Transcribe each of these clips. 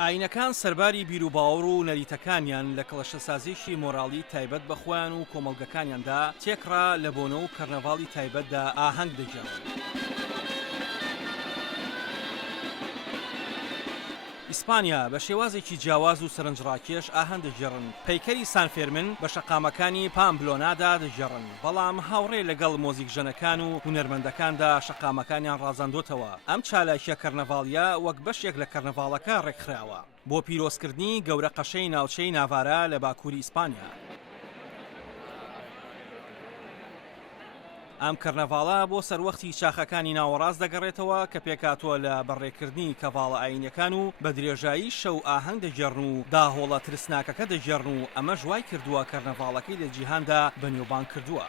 ئاینەکان سەرباری بیر و باوەڕ و نەریتەکانیان لە کڵەشەسازیشی مۆراڵی تایبەت بەخۆیان و کۆمەڵگەکانیاندا تێکڕا لە بۆنە و کەرنەڤاڵی تایبەتدا ئاهەنگ دەجێڕن. ئیسپانیا بە شێوازێکی جیاواز و سەرنجڕاکێش ئاهەنگ دەجێڕن. پەیکەری سان فێرمن بە شەقامەکانی پامبلۆنادا دەجێڕن، بەڵام هاوڕێ لەگەڵ مۆزیکژەنەکان و هونەرمەندەکاندا شەقامەکانیان ڕازاندۆتەوە. ئەم چالاکیە کەرنەڤاڵیە وەک بەشێک لە کەرنەڤاڵەکە ڕێکخراوە بۆ پیرۆزکردنی گەورە قەشەی ناوچەی ناڤارا لە باکووری ئیسپانیا. ئەم کەرنەڤاڵە بۆ سەروەختی چاخەکانی ناوەڕاست دەگەڕێتەوە کە پێکاتوە لە بەڕێکردنی کەڤاڵە ئاینیەکان و بە درێژایی شەو ئاهەنگ دەجێڕن و داهۆڵە ترسناکەکە دەجێڕن و ئەمەش وای کردووە کەرنەڤاڵەکەی لە جیهاندا بەنێوبان کردووە.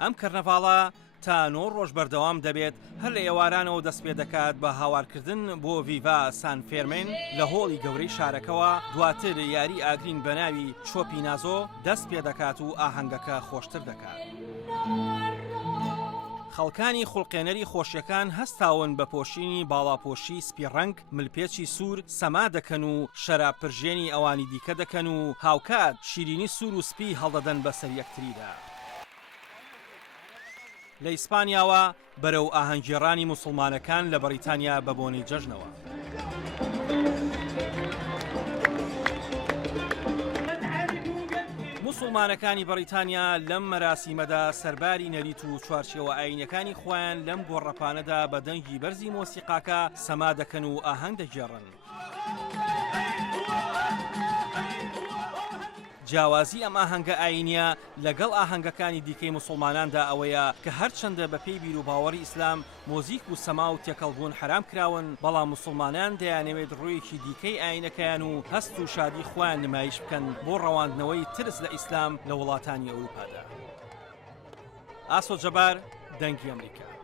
ئەم کەرنەڤاڵە تا 9 ڕۆژ بەردەوام دەبێت، هەر لە ئێوارانەوە دەست پێ دەکات بە هاوارکردن بۆ ڤیڤا سان فێرمین لە هۆڵی گەورەی شارەکەوە. دواتر یاری ئاگرین بە ناوی چۆپینازۆ دەست پێ دەکات و ئاهەنگەکە خۆشتر دەکات. خەڵکانی خوڵقێنەری خۆشیەکان هەستاون بە پۆشینی باڵاپۆشی سپی ڕەنگ، ملپێکی سوور سەما دەکەن و شەرابپرژێنی ئەوانی دیکە دەکەن و هاوکات شیرینی سوور و سپی هەڵدەدەن بەسەر یەکتریدا. لە ئیسپانیاوە بەرەو ئاهەنگگێڕانی موسڵمانەکان لە بەریتانیا بە بۆنەی جەژنەوە. موسڵمانەکانی بەریتانیا لەم مەراسیمەدا سەرباری نەریت و چوارچێوە ئاینەکانی خۆیان لەم گۆڕەپانەدا بە دەنگی بەرزی مۆسیقاکە سەما دەکەن و ئاهەنگ دەجێڕن. جیاوازی ئەم ئاهەنگە ئاینیە لەگەڵ ئاهەنگەکانی دیکەی موسڵماناندا ئەوەیە کە هەرچەندە بە پێی بیر و باوەڕی ئیسلام مۆزیک و سەما و تێکەڵبوون حرام کراون، بەڵام موسڵمانان دەیانەوێت ڕوویەکی دیکەی ئاینەکەیان و هەست و شادی خۆیان نمایش بکەن بۆ ڕەواندنەوەی ترس لە ئیسلام لە وڵاتانی ئەوروپادا. ئاسۆ جەبار، دەنگی ئەمریکا.